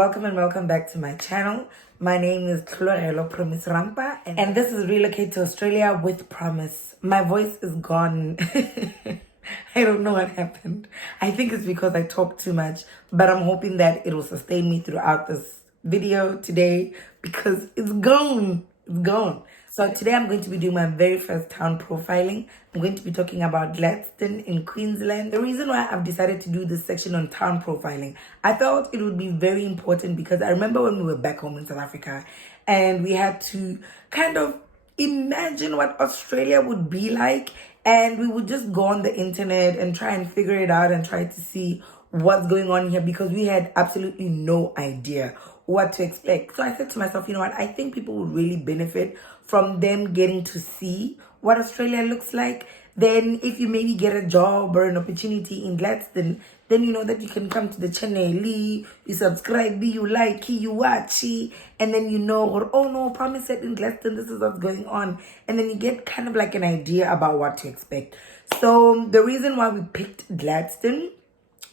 welcome and welcome back to my channel. My name is Thlologelo Promise Rampa, and this is Relocate to Australia with Promise. My voice is gone. I don't know what happened. I think it's because I talk too much, but I'm hoping that it will sustain me throughout this video today because it's gone. It's gone. So today I'm going to be doing my very first town profiling. I'm going to be talking about Gladstone in Queensland. The reason why I've decided to do this section on town profiling, I felt it would be very important because I remember when we were back home in South Africa and we had to kind of imagine what Australia would be like, and we would just go on the internet and try and figure it out and try to see what's going on here because we had absolutely no idea what to expect. So I said to myself, you know what, I think people would really benefit from them getting to see what Australia looks like. Then if you maybe get a job or an opportunity in Gladstone, then you know that you can come to the channel, you subscribe, you like, you watch, and then you know, or oh no, Promise said in Gladstone, this is what's going on. And then you get kind of like an idea about what to expect. So the reason why we picked Gladstone,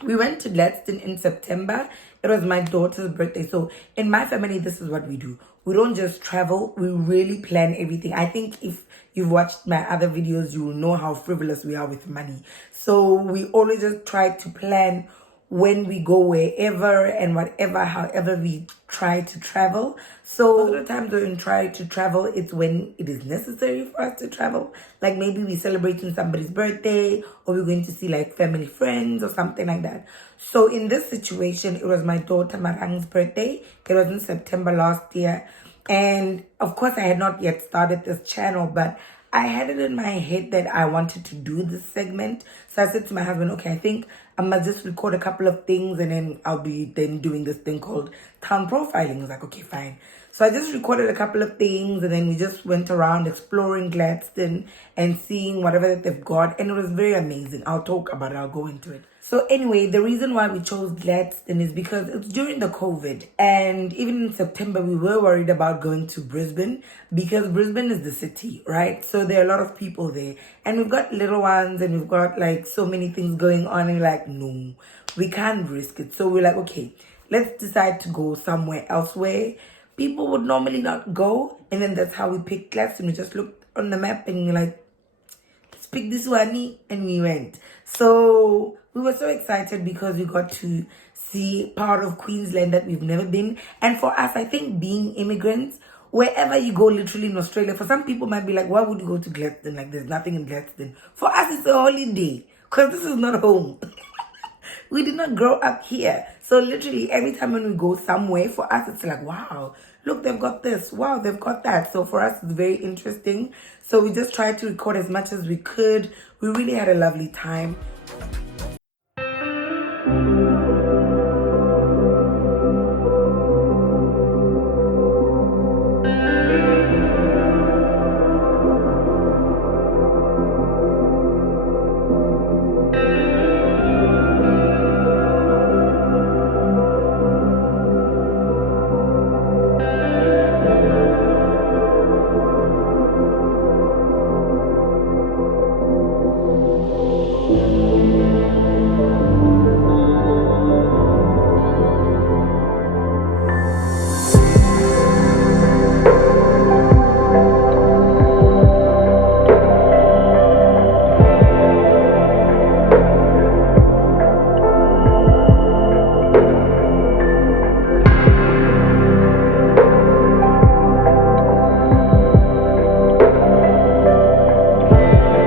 we went to Gladstone in September. It was my daughter's birthday. So in my family, this is what we do. We don't just travel. We really plan everything. I think if you've watched my other videos, you will know how frivolous we are with money. So we always just try to plan when we go wherever and whatever, however we try to travel. So a lot of times when we try to travel, it's when it is necessary for us to travel. Like maybe we're celebrating somebody's birthday or we're going to see like family friends or something like that. So in this situation, it was my daughter Marang's birthday. It was in September last year. And of course, I had not yet started this channel, but I had it in my head that I wanted to do this segment. So I said to my husband, okay, I think I must just record a couple of things and then I'll be then doing this thing called town profiling. I was like, okay, fine. So I just recorded a couple of things and then we just went around exploring Gladstone and seeing whatever that they've got. And it was very amazing. I'll talk about it. I'll go into it. So anyway, the reason why we chose Gladstone is because it's during the COVID. And even in September, we were worried about going to Brisbane because Brisbane is the city, right? So there are a lot of people there. And we've got little ones and we've got like so many things going on. And we're like, no, we can't risk it. So we're like, okay, let's decide to go somewhere else where people would normally not go. And then that's how we picked Gladstone. We just looked on the map and we're like, let's pick this one, and we went. So we were so excited because we got to see part of Queensland that we've never been. And for us, I think being immigrants, wherever you go literally in Australia, for some people might be like, why would you go to Gladstone? Like there's nothing in Gladstone. For us, it's a holiday because this is not home. We did not grow up here. So literally every time when we go somewhere, for us, it's like, wow, look, they've got this. Wow, they've got that. So for us, it's very interesting. So we just tried to record as much as we could. We really had a lovely time.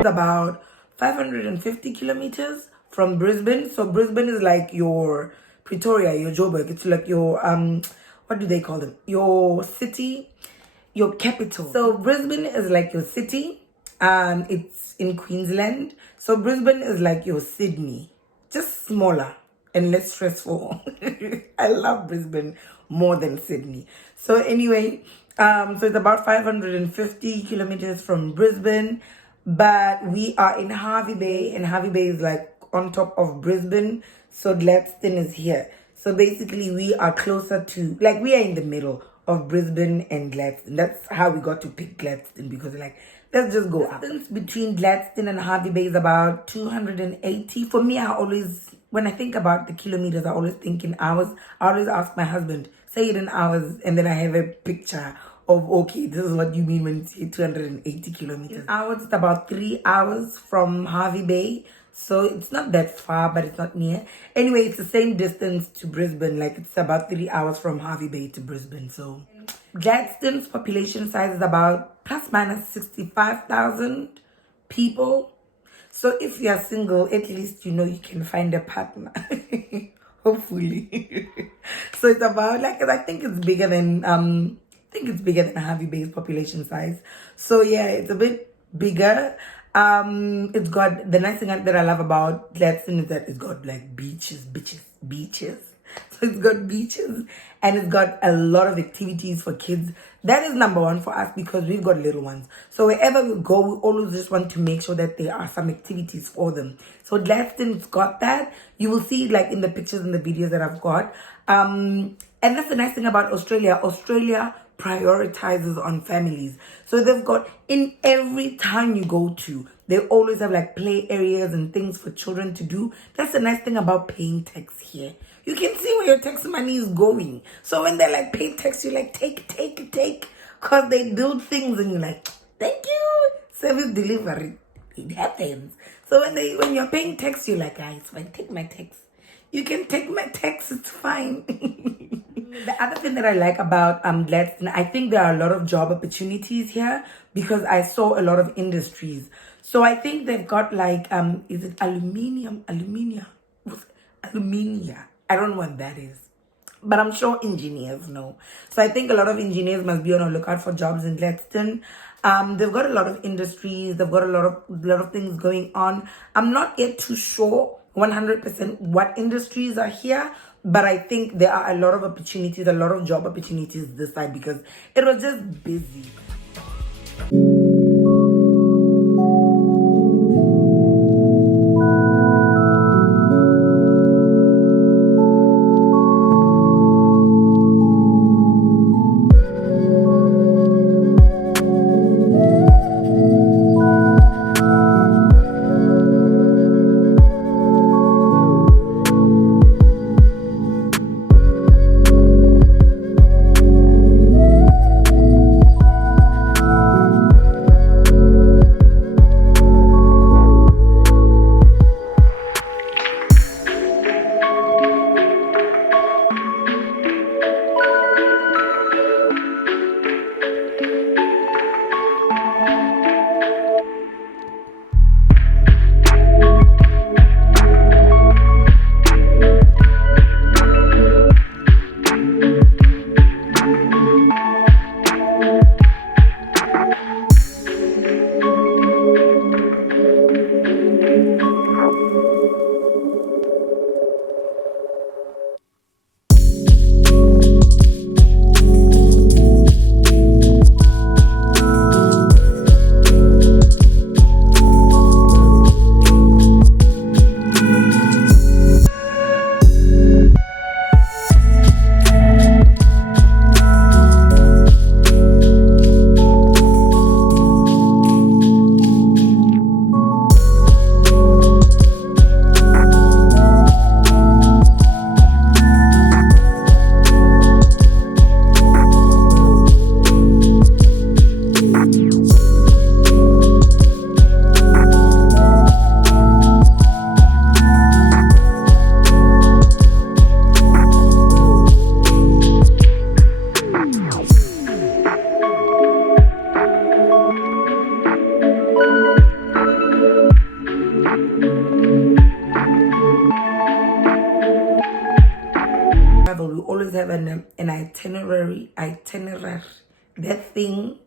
About 550 kilometers from Brisbane. So Brisbane is like your Pretoria, your Joburg. It's like your what do they call them? Your city, your capital. So Brisbane is like your city. It's in Queensland. So Brisbane is like your Sydney, just smaller and less stressful. I love Brisbane more than Sydney. So anyway, so it's about 550 kilometers from Brisbane. But we are in Hervey Bay, and Hervey Bay is like on top of Brisbane. So Gladstone is here. So basically we are closer to, like we are in the middle of Brisbane and Gladstone. That's how we got to pick Gladstone because like, let's just go up. The distance between Gladstone and Hervey Bay is about 280. For me, I always when I think about the kilometers, I always think in hours. I always ask my husband, say it in hours, and then I have a picture of, okay, this is what you mean when you say 280 kilometers. In hours, it's about 3 hours from Harvey Bay. So it's not that far, but it's not near. Anyway, it's the same distance to Brisbane. Like, it's about 3 hours from Harvey Bay to Brisbane. So Gladstone's population size is about plus minus 65,000 people. So if you are single, at least you know you can find a partner. Hopefully. So it's about, like, I think it's bigger than Harvey Bay's population size. So yeah, it's a bit bigger. It's got, the nice thing that I love about Gladstone is that it's got like beaches. So it's got beaches and it's got a lot of activities for kids. That is number one for us because we've got little ones. So wherever we go, we always just want to make sure that there are some activities for them. So Gladstone's got that. You will see like in the pictures and the videos that I've got. And that's the nice thing about Australia. Australia prioritizes on families. So they've got, in every town you go to, they always have like play areas and things for children to do. That's the nice thing about paying tax here. You can see where your tax money is going. So when they're like, pay tax, you're like, take. Because they build things and you're like, thank you. Service delivery. It happens. So when you're paying tax, you're like, guys, fine, take my tax. You can take my tax, it's fine. The other thing that I like about Gladstone, I think there are a lot of job opportunities here because I saw a lot of industries. So I think they've got like, is it aluminium? I don't know what that is. But I'm sure engineers know. So I think a lot of engineers must be on a lookout for jobs in Gladstone. They've got a lot of industries. They've got a lot of things going on. I'm not yet too sure 100% what industries are here. But I think there are a lot of opportunities, a lot of job opportunities this side because it was just busy. Have an itinerary, that thing,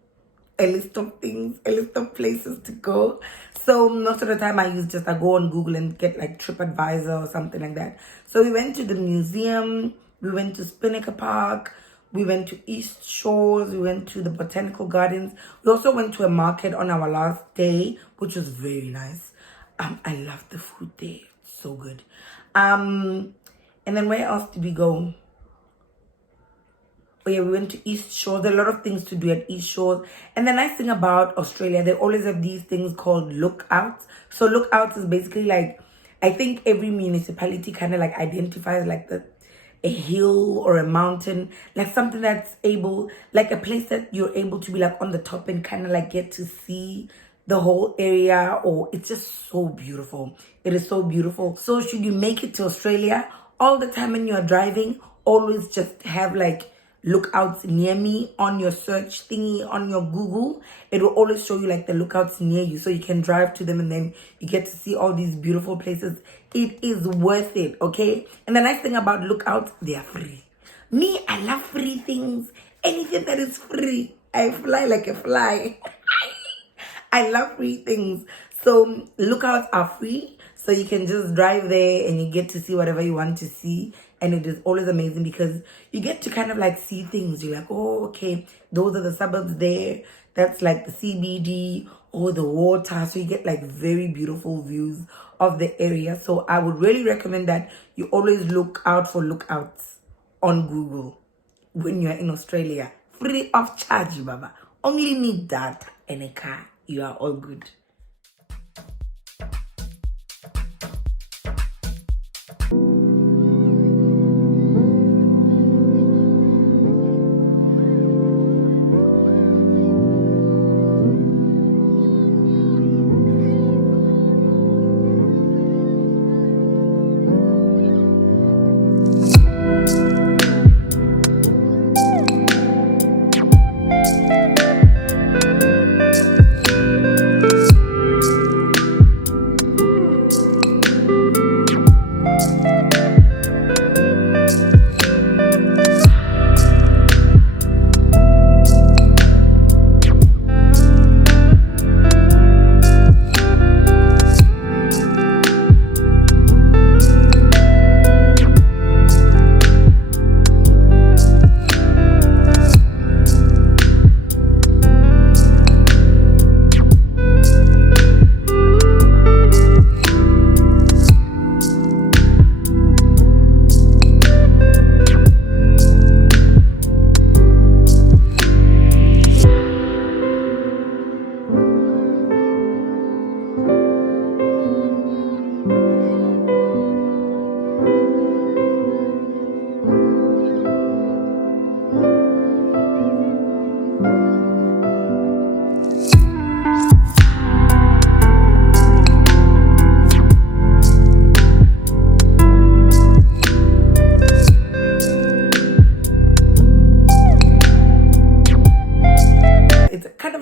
a list of things, a list of places to go. So most of the time I go on Google and get like TripAdvisor or something like that. So we went to the museum, we went to Spinniker Park, we went to East Shores, we went to the Botanical Gardens. We also went to a market on our last day, which was very nice. I love the food there, it's so good. And then where else did we go? Oh yeah, we went to East Shore. There are a lot of things to do at East Shore. And the nice thing about Australia, they always have these things called lookouts. So lookouts is basically like I think every municipality kind of like identifies like a hill or a mountain, like something that's able, like a place that you're able to be like on the top and kind of like get to see the whole area. Or it's just so beautiful. It is so beautiful. So should you make it to Australia, all the time when you're driving, always just have like lookouts near me on your search thingy on your Google. It will always show you like the lookouts near you, so you can drive to them and then you get to see all these beautiful places. It is worth it, okay? And the nice thing about lookouts, they are free. Me, I love free things. Anything that is free, I fly like a fly. I love free things. So lookouts are free. So you can just drive there and you get to see whatever you want to see. And it is always amazing because you get to kind of like see things. You're like, oh, okay, those are the suburbs there. That's like the CBD or the water. So you get like very beautiful views of the area. So I would really recommend that you always look out for lookouts on Google when you're in Australia. Free of charge, Baba. Only need data and a car. You are all good.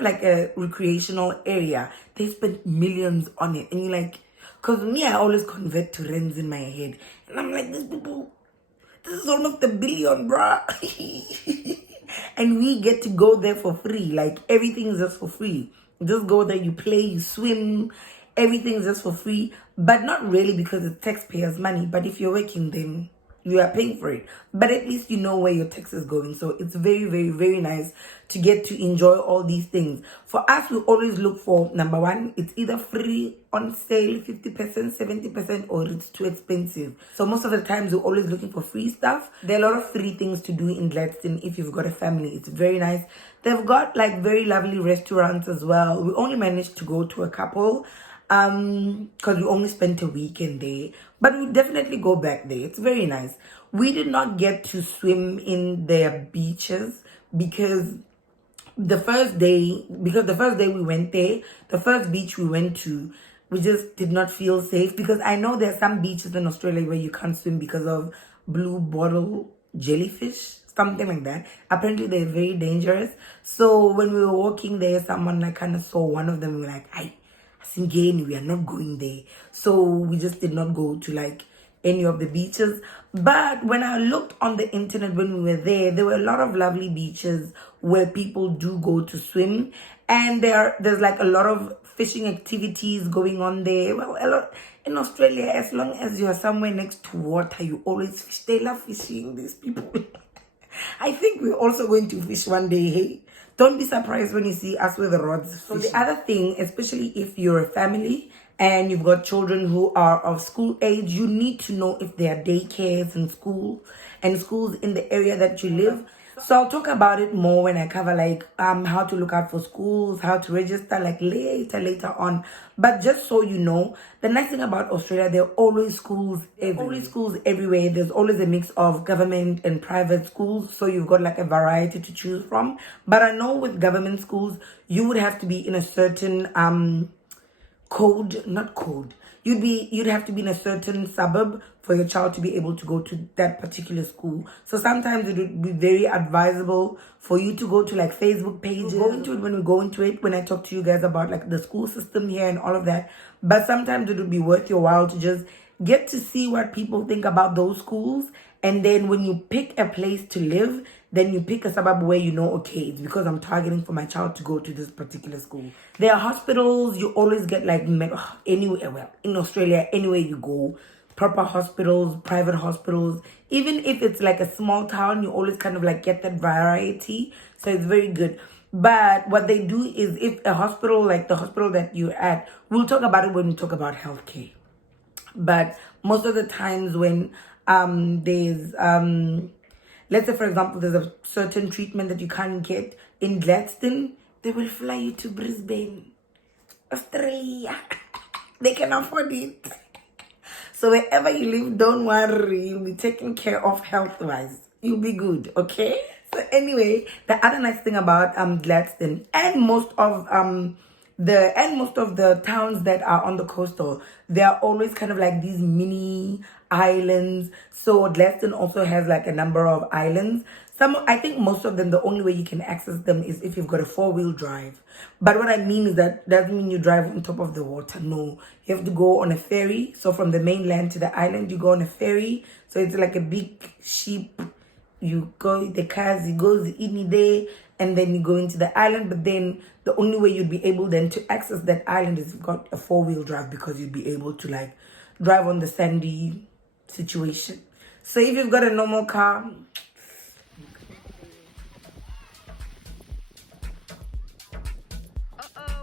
Like a recreational area. They spent millions on it, and you're like, because me, I always convert to rands in my head, and I'm like, these people, this is almost $1 billion, bruh. And we get to go there for free. Like everything is just for free. You just go there, you play, you swim, everything's just for free. But not really because it's taxpayers' money. But if you're working, then you are paying for it. But at least you know where your tax is going. So it's very, very, very nice to get to enjoy all these things. For us, we always look for, number one, it's either free, on sale, 50%, 70%, or it's too expensive. So most of the times, we're always looking for free stuff. There are a lot of free things to do in Gladstone if you've got a family. It's very nice. They've got like very lovely restaurants as well. We only managed to go to a couple because we only spent a weekend there, but we definitely go back there. It's very nice. We did not get to swim in their beaches because the first day we went there, the first beach we went to, we just did not feel safe, because I know there are some beaches in Australia where you can't swim because of blue bottle jellyfish, something like that. Apparently they're very dangerous. So when we were walking there, someone like kind of saw one of them. We were like, again, we are not going there. So we just did not go to like any of the beaches. But when I looked on the internet when we were there were a lot of lovely beaches where people do go to swim, and there's like a lot of fishing activities going on there. Well, a lot in Australia, as long as you're somewhere next to water, you always fish. They love fishing, these people. I think we're also going to fish one day, hey? Don't be surprised when you see us with the rods. So the other thing, especially if you're a family and you've got children who are of school age, you need to know if there are daycares and schools in the area that you live. So I'll talk about it more when I cover like how to look out for schools, how to register like later on. But just so you know, the nice thing about Australia, there are always schools everywhere. There's always a mix of government and private schools, so you've got like a variety to choose from. But I know with government schools, you would have to be in a certain you'd have to be in a certain suburb for your child to be able to go to that particular school. So sometimes it would be very advisable for you to go to like Facebook pages. We'll go into it when I talk to you guys about like the school system here and all of that. But sometimes it would be worth your while to just get to see what people think about those schools. And then when you pick a place to live, then you pick a suburb where you know, okay, it's because I'm targeting for my child to go to this particular school. There are hospitals, you always get like anywhere, well, in Australia, anywhere you go, proper hospitals, private hospitals. Even if it's like a small town, you always kind of like get that variety. So it's very good. But what they do is if a hospital, like the hospital that you're at, we'll talk about it when we talk about healthcare. But most of the times when there's let's say for example there's a certain treatment that you can't get in Gladstone, they will fly you to Brisbane, Australia. They can afford it. So wherever you live, don't worry, you'll be taken care of health-wise. You'll be good, okay? So anyway, the other nice thing about Gladstone and most of the towns that are on the coastal, they are always kind of like these mini islands. So Gladstone also has like a number of islands. I think most of them, the only way you can access them is if you've got a 4-wheel drive. But what I mean is that doesn't mean you drive on top of the water. No, you have to go on a ferry. So from the mainland to the island, you go on a ferry. So it's like a big ship. You go, the cars, it goes in there, and then you go into the island. But then the only way you'd be able then to access that island is if you've got a 4-wheel drive, because you'd be able to like drive on the sandy situation. So if you've got a normal car,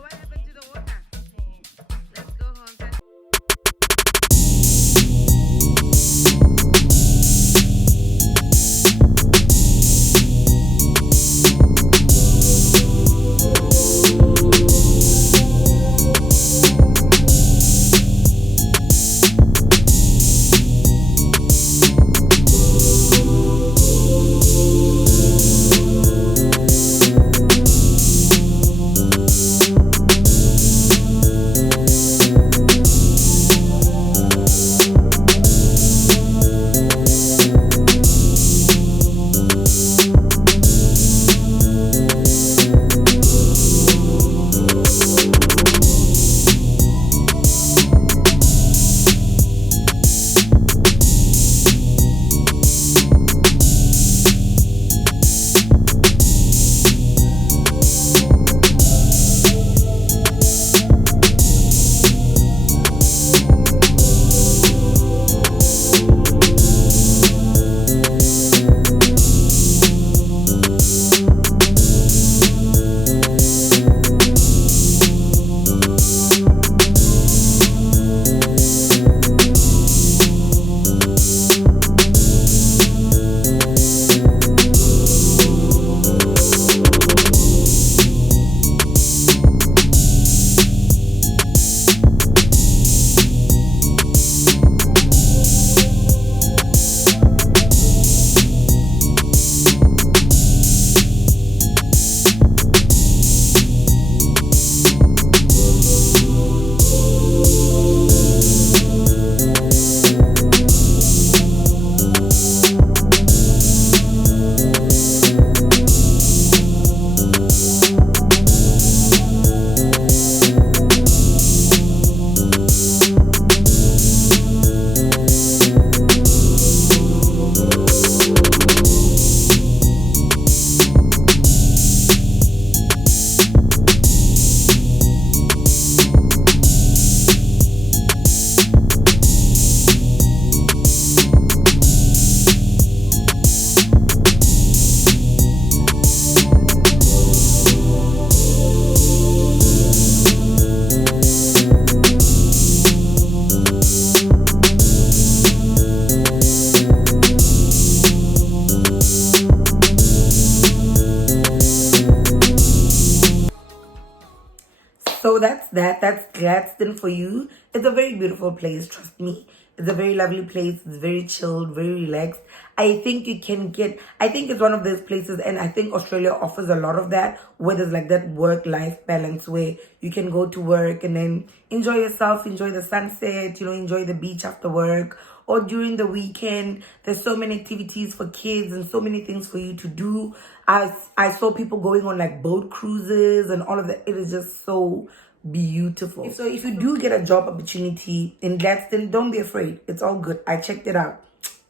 what happened to the water? Let's go home. that's Gladstone for you. It's a very beautiful place, trust me. It's a very lovely place. It's very chilled, very relaxed. I think it's one of those places, and I think Australia offers a lot of that, where there's like that work-life balance where you can go to work and then enjoy yourself, enjoy the sunset, enjoy the beach after work, or during the weekend. There's so many activities for kids and so many things for you to do. I saw people going on like boat cruises and all of that. It is just so beautiful. So if you do get a job opportunity in Gladstone, don't be afraid. It's all good. I checked it out.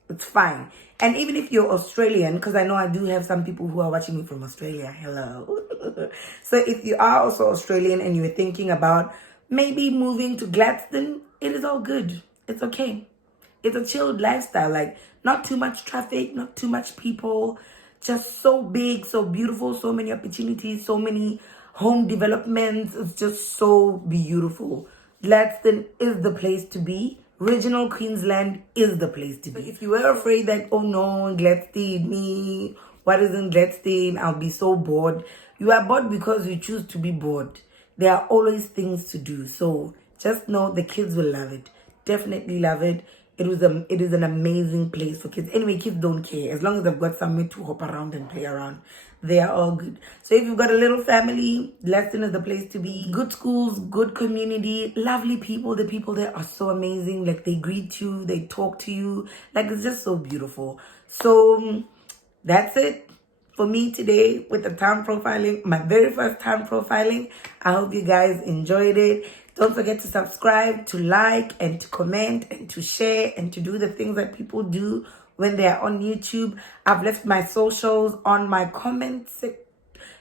It's fine. And even if you're Australian, because I know I do have some people who are watching me from Australia. Hello. So if you are also Australian and you're thinking about maybe moving to Gladstone, it is all good. It's okay. It's a chilled lifestyle. Like, not too much traffic, not too much people. Just so big, so beautiful, so many opportunities, so many home developments. It's just so beautiful. Gladstone is the place to be. Regional Queensland is the place to be. If you were afraid that, oh no, Gladstone, what is in Gladstone? I'll be so bored. You are bored because you choose to be bored. There are always things to do. So just know the kids will love it. Definitely love it. It is an amazing place for kids. Anyway, kids don't care. As long as they've got somewhere to hop around and play around, they are all good. So if you've got a little family, Gladstone is the place to be. Good schools, good community, lovely people. The people there are so amazing. Like, they greet you, they talk to you. Like, it's just so beautiful. So that's it for me today with the town profiling. My very first town profiling. I hope you guys enjoyed it. Don't forget to subscribe, to like, and to comment, and to share, and to do the things that people do when they are on YouTube. I've left my socials on my comment section.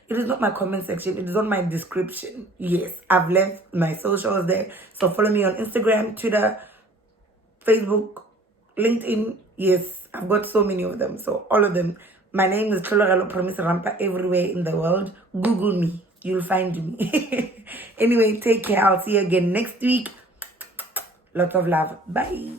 It is not my comment section. It is on my description. Yes, I've left my socials there. So follow me on Instagram, Twitter, Facebook, LinkedIn. Yes, I've got so many of them. So all of them. My name is Thlologelo Rampa everywhere in the world. Google me. You'll find me. Anyway, take care. I'll see you again next week. Lots of love. Bye.